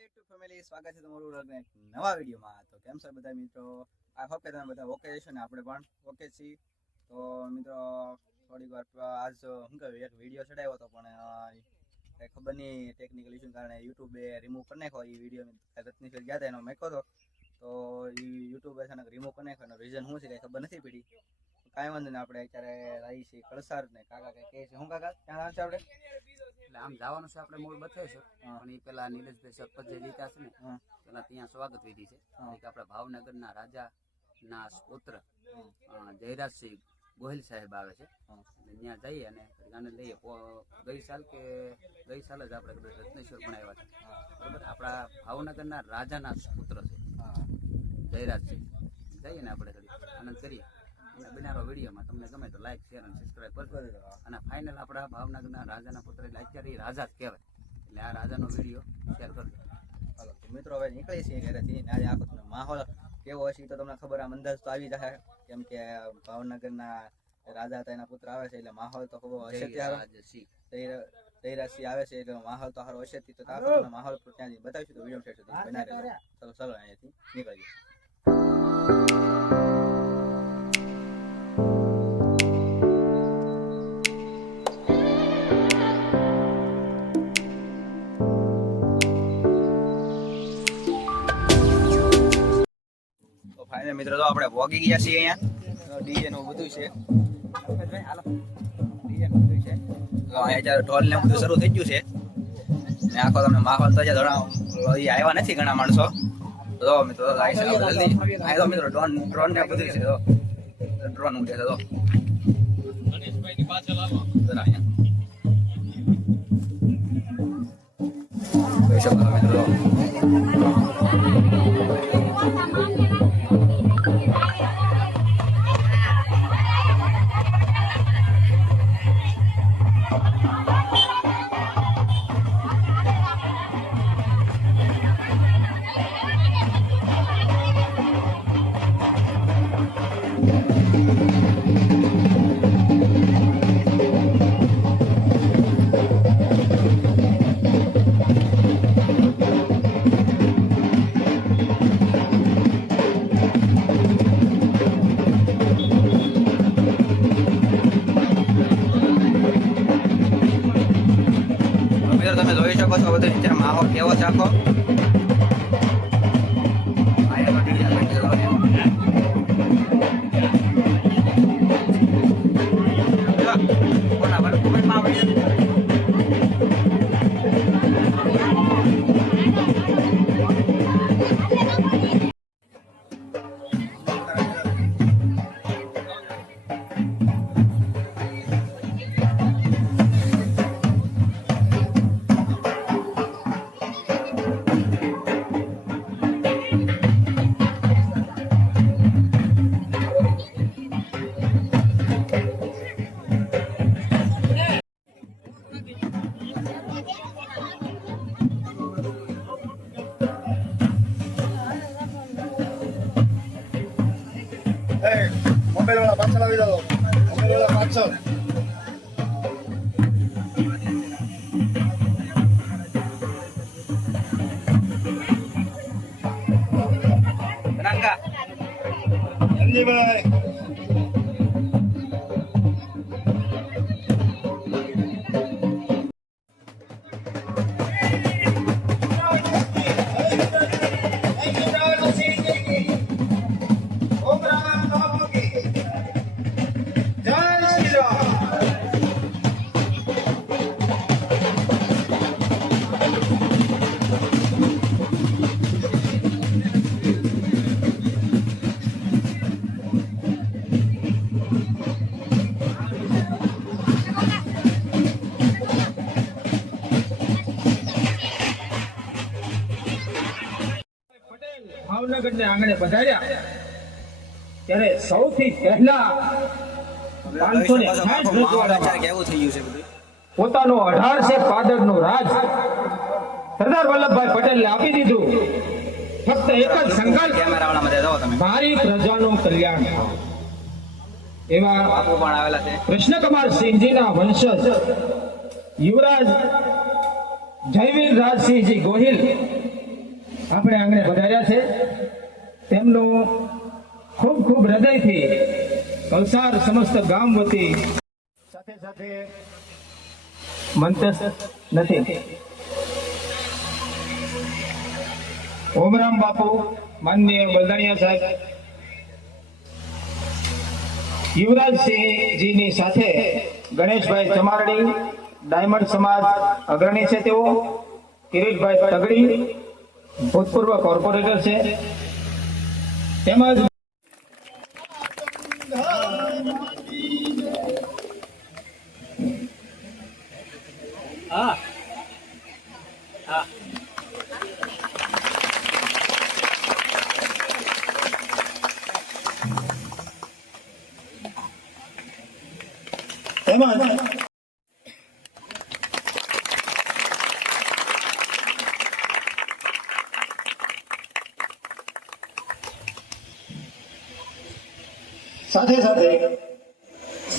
YouTube family, સ્વાગત છે તમારું એક નવા વિડીયોમાં। તો કેમ છો બધા મિત્રો? આઈ હોપ કે તમે બધા ઓકે છો ને આપણે પણ ઓકે છીએ। તો મિત્રો થોડીક વાર આજ હું કહું એક વિડીયો ચડાવ્યો હતો પણ કંઈ ખબર નહીં ટેકનિકલ ઇશ્યુ કારણે યુટ્યુબે રિમૂવ કરી નાખ્યો। એ વિડીયો રત્ની ફેર ગયા હતા એનો મેકો હતો તો એ યુટ્યુબે અચાનક રિમૂવ કરી નાખ્યો। એનો રીઝન શું છે કંઈ ખબર નથી પડી। કાંઈ વાંધો નહીં, આપણે અત્યારે રહી છીએ કળસાર ને કાકા કંઈ કહે છે। શું કાકા ક્યાં આવે છે આપણે? એટલે આમ જવાનું છે આપણે મૂળ બથે છે પણ એ પેલા નીલેશભાઈ સરપંચ જે જીતા છે ને પેલા ત્યાં સ્વાગત વિધિ છે કે આપણે ભાવનગરના રાજાના પુત્ર જયરાજસિંહ ગોહિલ સાહેબ આવે છે ત્યાં જઈએ અને આને લઈએ। ગઈ સાલ જ આપણે રત્નેશ્વર પણ આવ્યા છે બરાબર। આપણા ભાવનગરના રાજાના પુત્ર છે જયરાજસિંહ, જઈએ ને આપણે થોડી આનંદ કરીએ અને બનારો વિડીયોમાં તમને ગમે તો લાઈક શેર અને સબસ્ક્રાઈબ કરજો। અને ફાઇનલ આપણા ભાવનગરના રાજાના પુત્ર એટલે અત્યારે રાજા જ કહેવાય એટલે આ રાજાનો વિડીયો શેર કરજો। ચાલો તો મિત્રો હવે નીકળી છીએ ઘરેથી। આજે આખો માહોલ કેવો હશે તો તમને ખબર આમ અંદાજ તો આવી જશે, કેમ કે ભાવનગરના રાજા હતા એના પુત્ર આવે છે એટલે માહોલ તો ખૂબ હશે। જયરાજસિંહ આવે છે એટલે માહોલ તો સારો હશે। તો આખો માહોલ ત્યાં બતાવીશું તો વિડીયો શેર બના રહેજો। ચલો અહીંયાથી નીકળીએ। ફાઇનલ મિત્રો તો આપણે વોગી ગયા છીએ અહીંયા ડીજે નું બધું છે। ડીજે નું બધું છે તો અહીંયા ઢોલ ને બધું શરૂ થઈ ગયું છે ને આખો તમને માહોલ તો આવ્યા નથી ઘણા માણસો તો મિત્રો જલ્દી અહીં તો મિત્રો ડ્રોન ને બધું છે તો ડ્રોન ઉડે છે તો જરા અહીંયા મિત્રો તમે જોઈ શકો છો બધું નીચે માહોલ કેવો છે આખો। મોબાઈલ વાળા પાછળ આવી જાઓ, મોબાઈલ વાળા પાછળ। રંજીભાઈ ભાવનગર ને આંગણે પધાર્યા ત્યારે સૌથી પહેલા 560 પોતાનો 18 પાદર નું રાજ સરદાર વલ્લભભાઈ પટેલ આપી દીધું। ફક્ત એક જ સંકલ્પ, મારી પ્રજાનું કલ્યાણ થાય। એવા કૃષ્ણકુમાર સિંહજીના વંશજ યુવરાજ જયવીર રાજસિંહજી ગોહિલ આપણે આંગણે વધાર્યા છે તેમનું ખૂબ ખૂબ હૃદયથી વલસાડ સમસ્ત ગામ વતી સાથે સાથે મંતસ નથી. ઓમરામ બાપુ, માનનીય બલદાણિયા સાહેબ, યુવરાજસિંહજીની સાથે ગણેશભાઈ ચમારડી, ડાયમંડ સમાજ અગ્રણી છે તેઓ, કિરીટભાઈ તગડી ભૂતપૂર્વ કોર્પોરેટર છે, તેમજ સાથે સાથે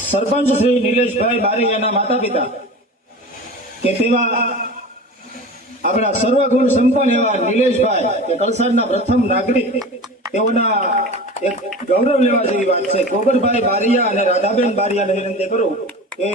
સરપંચ શ્રી નિલેશભાઈ બારૈયાના માતા પિતા કે તેવા આપણા સર્વગુણ સંપન્ન એવા નિલેશભાઈ કે કલસાડના પ્રથમ નાગરિક, તેઓના એક ગૌરવ લેવા જેવી વાત છે. ગોગરભાઈ બારૈયા અને રાધાબેન બારૈયાને વિનંતી કરું કે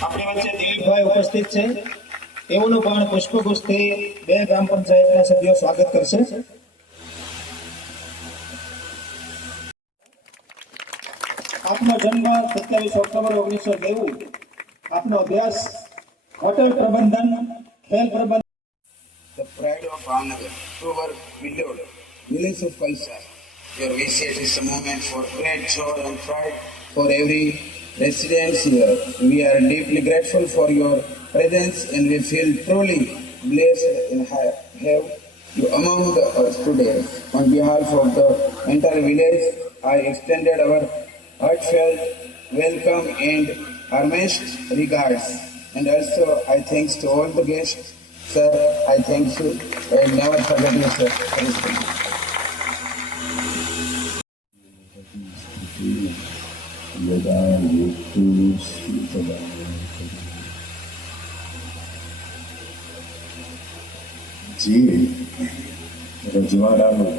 આપણી વચ્ચે દિલીપભાઈ ઉપસ્થિત છે, તેઓનું પણ પુષ્પગુચ્છથી 2 ગ્રામ પંચાયતના સભ્યો સ્વાગત કરશે. આપનો જન્મ 27 ઓક્ટોબર 1990. આપનો અભ્યાસ હોટેલ પ્રબંધન, ખેલ પ્રબંધન. The pride of Bhavnagar, our widowed village of Kalsar. Your visit is a moment for great joy and pride for every resident here. We are deeply grateful for your presence and we feel truly blessed and have you among us today. On behalf of the entire village, I extended our heartfelt welcome and warmest regards. And also I thanks to all the guests. Sir, I thank you and never forget you, sir. જે રજવાડાનું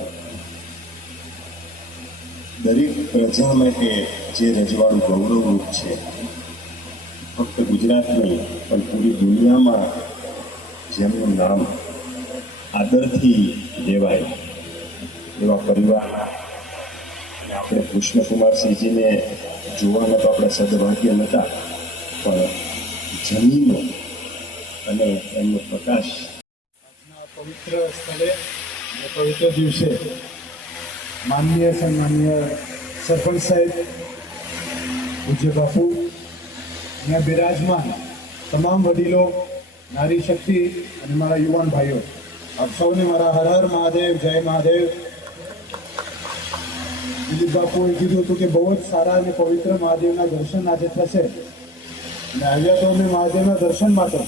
દરેક પ્રજા માટે જે રજવાડું ગૌરવરૂપ છે, ફક્ત ગુજરાત નહીં પણ પૂરી દુનિયામાં જેમનું નામ આદરથી લેવાય એવા પરિવાર, આપણે કૃષ્ણકુમારસિંહજીને જોવાના તો આપણે સદભાગ્ય નહોતા, પણ જમીનો અને એમનો પ્રકાશ પવિત્ર સ્થળે અને પવિત્ર દિવસે માનનીય સન્માનીય સરપંચ સાહેબ, પૂજ્ય બાપુ, અહીંયા બિરાજમાન તમામ વડીલો, નારી શક્તિ અને મારા યુવાન ભાઈઓ, આપ સૌને મારા હર હર મહાદેવ, જય મહાદેવ. દિલીપ બાપુએ કીધું હતું કે બહુ જ સારા અને પવિત્ર મહાદેવના દર્શન આજે થશે, અને આવ્યા તો અમે મહાદેવના દર્શન માટે,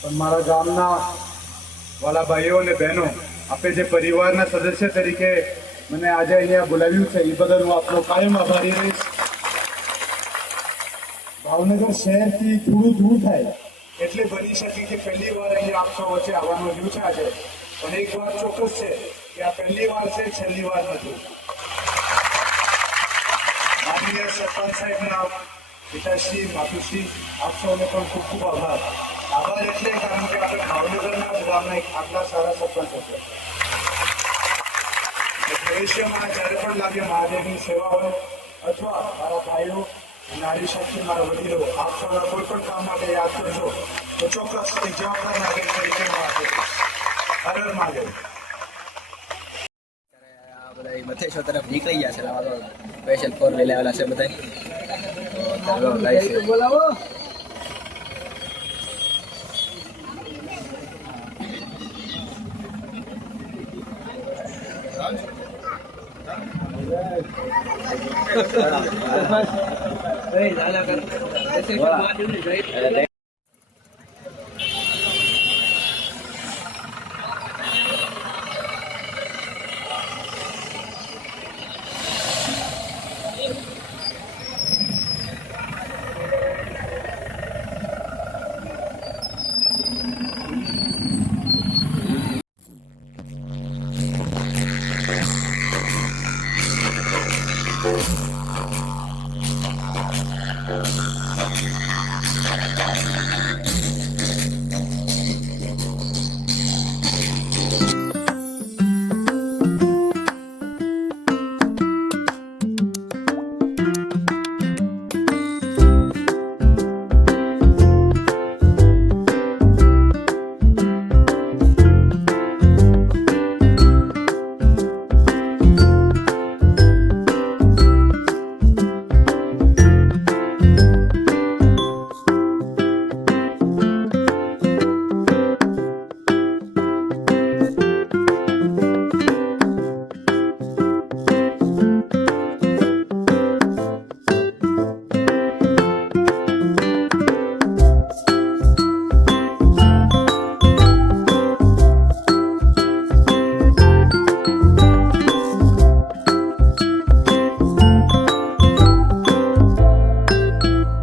પણ મારા ગામના વાલા ભાઈઓ અને બહેનો, આપે જે પરિવારના સદસ્ય તરીકે મને આજે અહીંયા બોલાવ્યું છે, એ બદલ હું આપનો કાયમ આભારી રહીશ. ભાવનગર શહેરથી થોડું દૂર થાય એટલે બની શકે કે પહેલી વાર અહીંયા આપ સૌ વચ્ચે આવવાનું રહ્યું છે આજે, પણ એક વાત ચોક્કસ છે કે આ પહેલી વાર છે, છેલ્લી વાર નથી. માનનીય સરપંચ સાહેબના પિતાશ્રી, માતુશ્રી, આપ સૌને પણ ખૂબ ખૂબ આભાર. આભાર એટલે કારણ કે આપણે ભાવનગરના ગામના એક આટલા સારા સરપંચ હશે. ભવિષ્યમાં જ્યારે પણ લાગે મહાદેવની સેવા હોય અથવા મારા ભાઈઓ, નારી શક્તિ, મારા વડીલો, આપ સૌના કોઈ પણ કામ માટે યાદ કરજો તો ચોક્કસ એક જવાબદાર નાગરિક તરીકે હર હર મહાદેવ. બધા મથેશ્વર તરફ નીકળી ગયા છે, સ્પેશિયલ 4 વ્હીલ આવેલા છે બધા. તો ચાલો બોલાવો. બોલા.